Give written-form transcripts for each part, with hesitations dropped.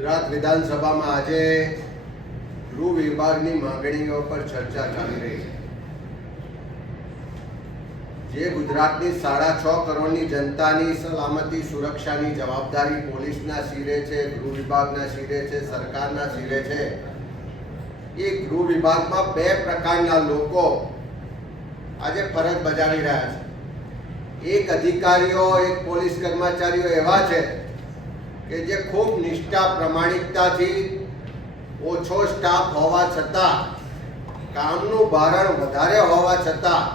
ગુજરાત વિધાનસભામાં આજે ગૃહ વિભાગની માંગણીઓ પર ચર્ચા ચાલી રહી છે। જે ગુજરાતની 6.5 કરોડની જનતાની સલામતી સુરક્ષાની જવાબદારી પોલીસના શિરે છે, ગૃહ વિભાગના શિરે છે, સરકારના શિરે છે। એ ગૃહ વિભાગમાં બે પ્રકારના લોકો આજે ફરજ બજાવી રહ્યા છે। એક અધિકારીઓ, એક પોલીસ કર્મચારીઓ એવા છે કે જે ખૂબ નિષ્ઠા પ્રમાણિકતાથી ઓછો સ્ટાફ હોવા છતાં, કામનું ભારણ વધારે હોવા છતાં,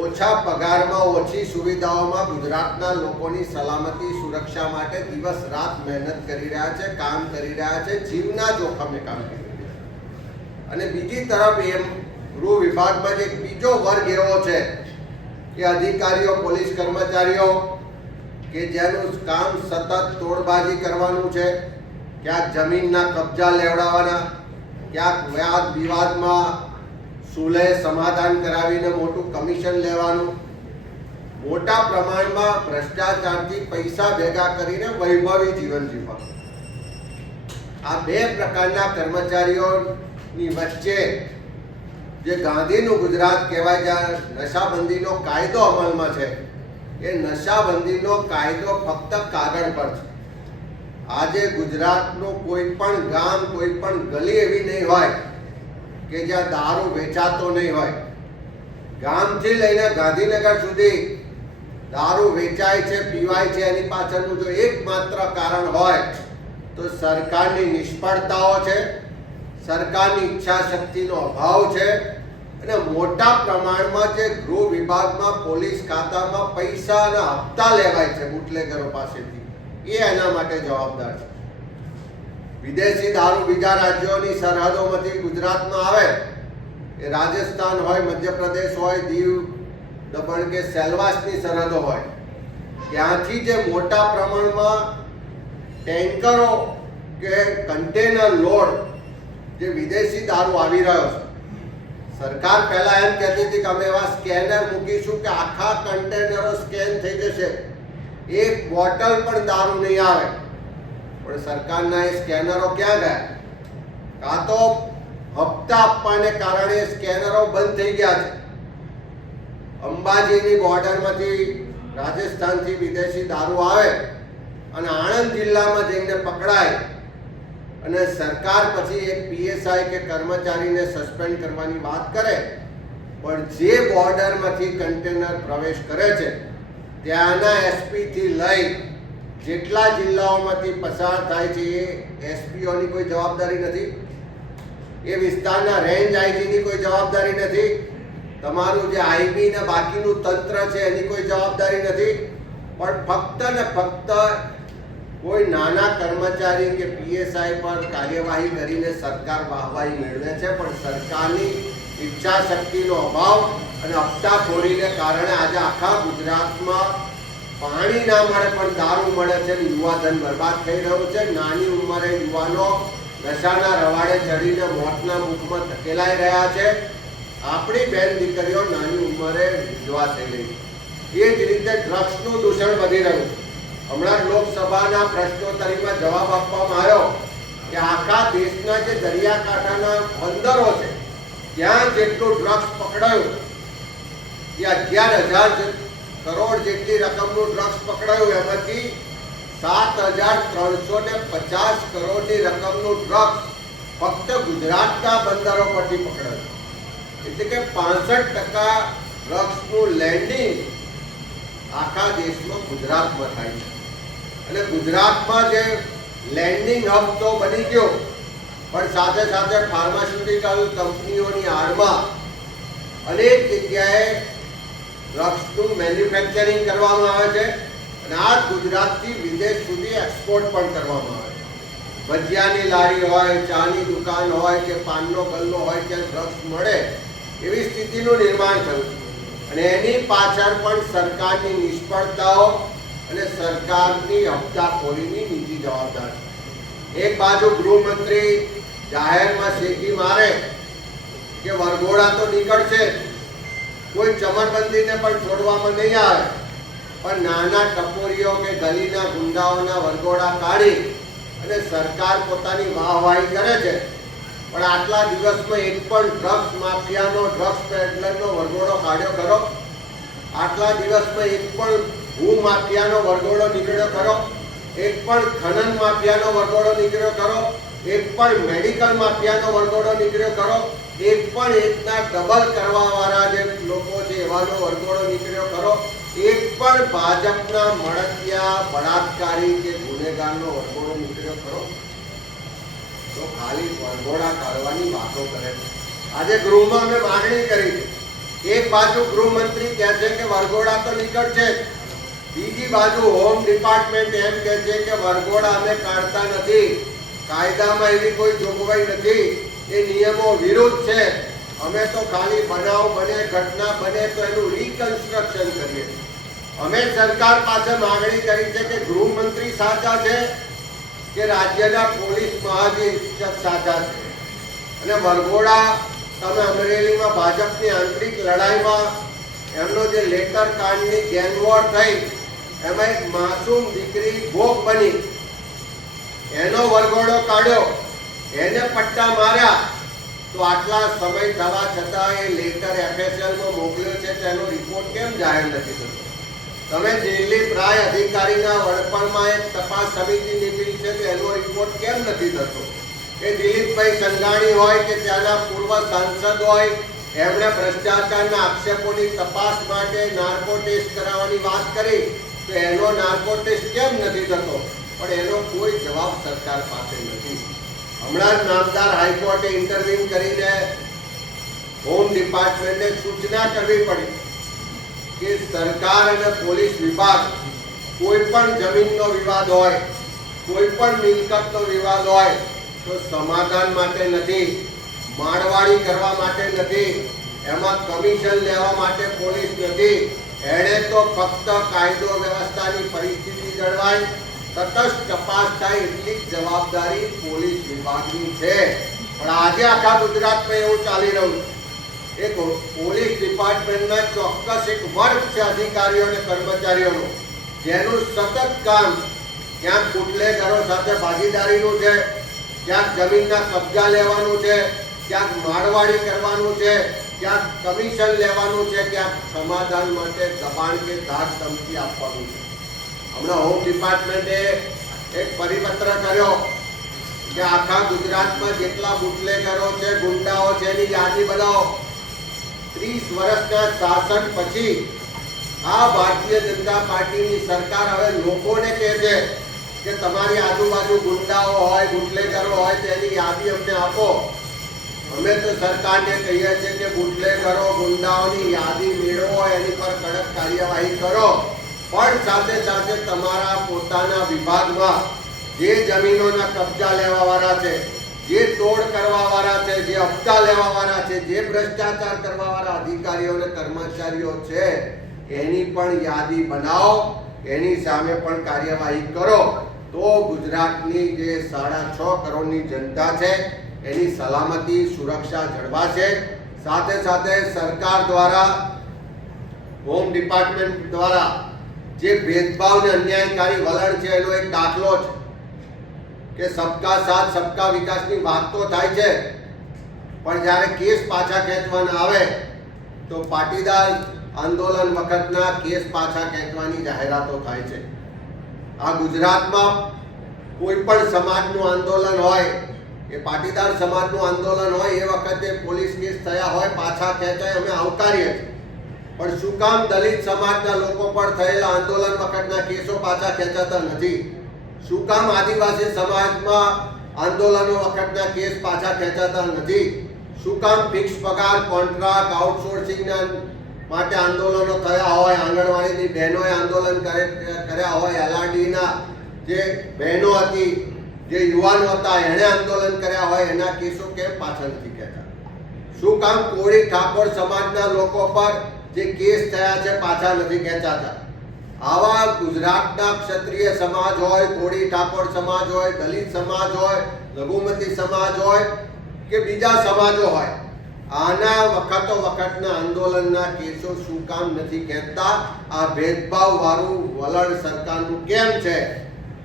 ઓછા પગારમાં, ઓછી સુવિધાઓમાં ગુજરાતના લોકોની સલામતી સુરક્ષા માટે દિવસ રાત મહેનત કરી રહ્યા છે, કામ કરી રહ્યા છે, જીવના જોખમે કામ કરી રહ્યા છે। અને બીજી તરફ એમ ગૃહ વિભાગમાં એક બીજો વર્ગ એવો છે કે અધિકારીઓ, પોલીસ કર્મચારીઓ કે જેનું કામ સતત તોડબાજી કરવાનું છે, ક્યાંક જમીનના કબજા લેવડાવવાના, ક્યાંક વાદ વિવાદમાં સુલેહ સમાધાન કરાવીને મોટું કમિશન લેવાનું, મોટા પ્રમાણમાં ભ્રષ્ટાચારથી પૈસા ભેગા કરીને વૈભવી જીવન જીવવાનું। આ બે પ્રકારના કર્મચારીઓની વચ્ચે જે ગાંધીનું ગુજરાત કહેવાય, જ્યાં નશાબંધીનો કાયદો અમલમાં છે, એ નશાબંધીનો કાયદો ફક્ત કાગળ પર છે। આજે ગુજરાતનું કોઈ પણ ગામ, કોઈ પણ ગલી એવી નહીં હોય કે જ્યાં દારૂ વેચાતો નહીં હોય। ગામથી લઈને ગાંધીનગર સુધી દારૂ વેચાય છે, પીવાય છે। એની પાછળનું જો એકમાત્ર કારણ હોય તો સરકારની નિષ્ફળતાઓ છે, સરકારની ઈચ્છા શક્તિનો અભાવ છે, અને મોટા પ્રમાણમાં જે ગૃહ વિભાગમાં, પોલીસ ખાતામાં પૈસા અને હપ્તા લેવાય છે બુટલેગરો પાસેથી, એ એના માટે જવાબદાર છે। વિદેશી દારૂ બીજા રાજ્યોની સરહદોમાંથી ગુજરાતમાં આવે, એ રાજસ્થાન હોય, મધ્યપ્રદેશ હોય, દીવ, દમણ કે સેલવાસની સરહદો હોય, ત્યાંથી જે મોટા પ્રમાણમાં ટેન્કરો કે કન્ટેનર લોડ જે વિદેશી દારૂ આવી રહ્યો છે, સરકાર પહેલા એમ કહેતી હતી કે અમે એવા સ્કેનર મૂકીશું કે આખા કન્ટેનરો સ્કેન થઈ જશે, એક બોટલ પણ દારૂ નહીં આવે। પણ સરકારના એ સ્કેનરો ક્યાં ગયા? કાં તો હપ્તા આપવાને કારણે સ્કેનરો બંધ થઈ ગયા છે। અંબાજીની બોર્ડરમાંથી રાજસ્થાનથી વિદેશી દારૂ આવે અને આણંદ જિલ્લામાં જઈને પકડાય, અને સરકાર પછી એક પીએસઆઈ કે કર્મચારીને સસ્પેન્ડ કરવાની વાત કરે, પણ જે બોર્ડરમાંથી કન્ટેનર પ્રવેશ કરે છે ત્યાંના એસપી થી લઈ જેટલા જિલ્લાઓમાંથી પસાર થાય છે એ એસપીઓની કોઈ જવાબદારી નથી, એ વિસ્તારના રેન્જ આઈજીની કોઈ જવાબદારી નથી, તમારું જે આઈબી ને બાકીનું તંત્ર છે એની કોઈ જવાબદારી નથી, પણ ફક્ત ને ફક્ત કોઈ નાના કર્મચારી કે પીએસઆઈ પર કાર્યવાહી કરીને સરકાર વાહવાહી મેળવે છે। પણ સરકારની ઈચ્છા શક્તિનો અભાવ અને હપ્તાખોરીને કારણે આજે આખા ગુજરાતમાં પાણી ના મળે પણ દારૂ મળે છે, યુવાધન બરબાદ થઈ રહ્યું છે। નાની ઉંમરે યુવાનો નશાના રવાડે ચડીને મોતના મુખમાં ધકેલાઈ રહ્યા છે। આપણી બેન દીકરીઓ નાની ઉંમરે વિધવા થઈ રહી છે। એ જ રીતે ડ્રગ્સનું દૂષણ વધી રહ્યું છે। હમણાં લોકસભાના પ્રશ્નોત્તરીમાં જવાબ આપવામાં આવ્યો કે આખા દેશના જે દરિયાકાંઠાના બંદરો છે ત્યાં જેટલું ડ્રગ્સ પકડાયું, એ 11,000 કરોડ જેટલી રકમનું ડ્રગ્સ પકડાયું, એમાંથી 7,350 કરોડની રકમનું ડ્રગ્સ ફક્ત ગુજરાતના બંદરો પરથી પકડાયું। એટલે કે 65% ડ્રગ્સનું લેન્ડિંગ આખા દેશમાં ગુજરાતમાં થાય છે। અને ગુજરાતમાં જે લેન્ડિંગ હબ તો બની ગયો, પણ સાથે સાથે ફાર્માસ્યુટિકલ કંપનીઓની આડમાં અનેક જગ્યાએ ડ્રગ્સનું મેન્યુફેક્ચરિંગ કરવામાં આવે છે, અને આ ગુજરાતથી વિદેશ સુધી એક્સપોર્ટ પણ કરવામાં આવે છે। ભજીયાની લારી હોય, ચાની દુકાન હોય કે પાનનો ગલ્લો હોય, ત્યાં ડ્રગ્સ મળે એવી સ્થિતિનું નિર્માણ થયું છે। અને એની પાછળ પણ સરકારની નિષ્ફળતાઓ અને સરકારની હપ્તાખોરીની નીતિ જવાબદાર છે। એક બાજુ ગૃહમંત્રી જાહેરમાં શેકી મારે કે વરઘોડા તો નીકળશે, કોઈ ચમરબંધીને પણ છોડવામાં નહીં આવે, પણ નાના ટપોરીઓ કે ગલીના ગુંડાઓના વરઘોડા કાઢી અને સરકાર પોતાની વાહવાહી કરે છે, પણ આટલા દિવસમાં એક પણ ડ્રગ્સ માફિયાનો, ડ્રગ્સ પેડલરનો વરઘોડો કાઢ્યો ખરો? આટલા દિવસમાં એક પણ ભૂ માફિયાનો વરઘોડો નીકળ્યો ખરો? એક પણ ખનન માફિયાનો વરઘોડો નીકળ્યો ખરો? એક પણ મેડિકલ માફિયાનો વરઘોડો નીકળ્યો ખરો? એક પણ એકના ડબલ કરવા વાળા જે લોકો છે એવાનો વરઘોડો નીકળ્યો ખરો? એક પણ ભાજપના મળતિયા, બળાત્કારી કે ગુનેગારનો વરઘોડો નીકળ્યો ખરો? તો ખાલી વરઘોડા કાઢવાની વાતો કરે છે. આજે ગૃહમાં અમે માંગણી કરી છે. એક બાજુ ગૃહમંત્રી કહે છે કે વરઘોડા તો નીકળશે, બીજી બાજુ હોમ ડિપાર્ટમેન્ટ એમ કહે છે કે વરઘોડા અમે કાઢતા નથી, કાયદામાં એવી કોઈ જોગવાઈ નથી, એ નિયમો વિરુદ્ધ છે, અમે તો ખાલી બનાવ બને, ઘટના બને તો એનું રિકન્સ્ટ્રક્શન કરીએ. અમે સરકાર પાસે માંગણી કરી છે કે ગૃહમંત્રી સાચા છે કે રાજ્યના પોલીસ મહાનિરીક્ષક સાચા છે? અને વરઘોડા તમે અમરેલીમાં ભાજપની આંતરિક લડાઈમાં એમનો જે લેટર કાંડની ગેંગવોર થઈ, એમાં એક માસૂમ દીકરી ભોગ બની, એનો વરઘોડો કાઢ્યો, એને પટ્ટા માર્યા, તો આટલા સમય થવા છતાં એ લેટર એફએસએલમાં મોકલ્યો છે તેનો રિપોર્ટ કેમ જાહેર નથી થતો? તમે દિલ્હી પ્રાય અધિકારીના વડપણમાં એક તપાસ સમિતિ નીકળી છે તો એનો રિપોર્ટ કેમ નથી થતો? એ દિલીપભાઈ સંઘાણી હોય કે ત્યાંના પૂર્વ સાંસદ હોય, એમણે ભ્રષ્ટાચારના આક્ષેપોની તપાસ માટે નાર્કો ટેસ્ટ કરાવવાની વાત કરી, તો એનો નાર્કો ટેસ્ટ કેમ નથી થતો? પણ એનો કોઈ જવાબ સરકાર પાસે નથી. હમણાં જ નામદાર હાઈકોર્ટે ઇન્ટરવ્યુ કરીને હોમ ડિપાર્ટમેન્ટને સૂચના કરવી પડી કે સરકાર અને પોલીસ વિભાગ કોઈ પણ જમીનનો વિવાદ હોય, કોઈ પણ મિલકતનો વિવાદ હોય તો સમાધાન માટે નથી, માળવાડી કરવા માટે નથી, એમાં કમિશન લેવા માટે પોલીસ નથી. એણે તો ફક્ત કાયદો વ્યવસ્થાની પરિસ્થિતિ જળવાય, તટસ્થ તપાસ થાય એટલી જ જવાબદારી પોલીસ વિભાગની છે. પણ આજે આખા ગુજરાતમાં એવું ચાલી રહ્યું છે, એક પોલીસ ડિપાર્ટમેન્ટના ચોક્કસ એક વર્ગ છે અધિકારીઓ અને કર્મચારીઓનો, જેનું સતત કામ ક્યાંક બુટલેગરો સાથે ભાગીદારીનું છે, ક્યાંક જમીનના કબજા લેવાનું છે, ક્યાંક માળવાડી કરવાનું છે, ક્યાંક કમિશન લેવાનું છે, ક્યાંક સમાધાન માટે દબાણ કે ધાક ધમકી આપવાનું છે. હમણાં હોમ ડિપાર્ટમેન્ટે એક પરિપત્ર કર્યો કે આખા ગુજરાતમાં જેટલા બુટલેગરો છે, ગુંડાઓ છે, એની યાદી બનાવો. 30 વર્ષના શાસન પછી આ ભારતીય જનતા પાર્ટીની સરકાર હવે લોકોને કહે છે કે તમારી આજુબાજુ ગુંડાઓ હોય, બુટલેગરો હોય તેની યાદી અમને આપો. અમે તો સરકારને કહીએ છીએ કે બુટલેગરો, ગુંડાઓની યાદી મેળવો, એની પર કડક કાર્યવાહી કરો, પણ સાથે સાથે તમારા પોતાના વિભાગમાં જે જમીનોના કબજા લેવા વાળા છે, જે તોડ કરવા વાળા છે, જે હપ્તા લેવા વાળા છે, જે ભ્રષ્ટાચાર કરવા વાળા અધિકારીઓ અને કર્મચારીઓ છે, એની પણ યાદી બનાવો, એની સામે પણ કાર્યવાહી કરો. તો ગુજરાતની જે 6.5 કરોડની જનતા છે એની સલામતી, સુરક્ષા જળવાશે. સાથે સાથે સરકાર દ્વારા, હોમ ડિપાર્ટમેન્ટ દ્વારા જે ભેદભાવ અને અન્યાયકારી વલણ છે એનો એક દાખલો છે કે સબકા સાથ સબકા વિકાસની વાત તો થાય છે, પણ જ્યારે કેસ પાછા ખેંચવાના આવે તો પાટીદાર આંદોલન વખતના કેસ પાછા ખેંચવાની જાહેરાતો થાય છે. આ ગુજરાતમાં કોઈ પણ સમાજનું આંદોલન હોય, એ પાટીદાર સમાજનું આંદોલન હોય, એ વખતે પોલીસ કેસ થયા હોય, પાછા ખેંચાય, અમે આવકારીએ છીએ. પણ શું કામ દલિત સમાજના લોકો પર થયેલા આંદોલન વખતના કેસો પાછા ખેંચાતા નથી? શું કામ આદિવાસી સમાજમાં આંદોલનો વખતના કેસ પાછા ખેંચાતા નથી? શું કામ ફિક્સ પગાર, કોન્ટ્રાક્ટ, આઉટસોર્સિંગના માટે આંદોલનો થયા હોય, આંગણવાડીની બહેનોએ આંદોલન કર્યા હોય, એલઆરડીના જે બહેનો હતી, જે યુવાનો હતા, એણે આંદોલન કર્યા હોય, એના કેસો કેમ પાછા નથી ખેંચાતા? શું કામ કોળી ઠાકોર સમાજના લોકો પર જે કેસ થયા છે પાછા નથી ખેંચાતા? આવા ગુજરાતના ક્ષત્રિય સમાજ હોય, કોળી ઠાકોર સમાજ હોય, દલિત સમાજ હોય, લઘુમતી સમાજ હોય કે બીજા સમાજો હોય, આના વખતના આંદોલનના કેસો શું કામ નથી ખેંચતા? આ ભેદભાવ વાળું વલણ સરકારનું કેમ છે?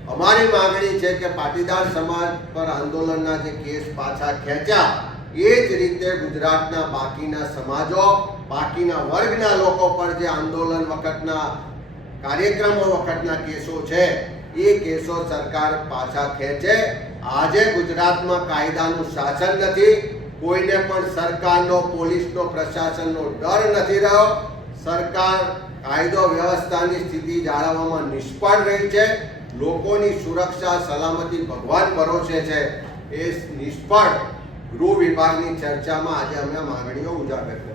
અમારી માંગણી છે કે પાટીદાર સમાજ પર આંદોલનના જે કેસ પાછા ખેંચ્યા એ જ રીતે ગુજરાતના બાકીના સમાજો, બાકીના વર્ગના લોકો પર જે આંદોલન વખતના કાર્યક્રમો વખતના કેસો છે એ કેસો સરકાર પાછા ખેંચે. આજે ગુજરાતમાં કાયદાનું શાસન નથી, કોઈને પણ સરકારનો, પોલીસનો, પ્રશાસનનો ડર નથી રહ્યો. સરકાર કાયદો વ્યવસ્થાની સ્થિતિ જાળવવામાં નિષ્ફળ રહી છે. લોકોની સુરક્ષા, સલામતી ભગવાન ભરોસે છે. એ નિષ્ફળ ગૃહ વિભાગની ચર્ચામાં આજે અમે માંગણીઓ ઉજાગર કરી.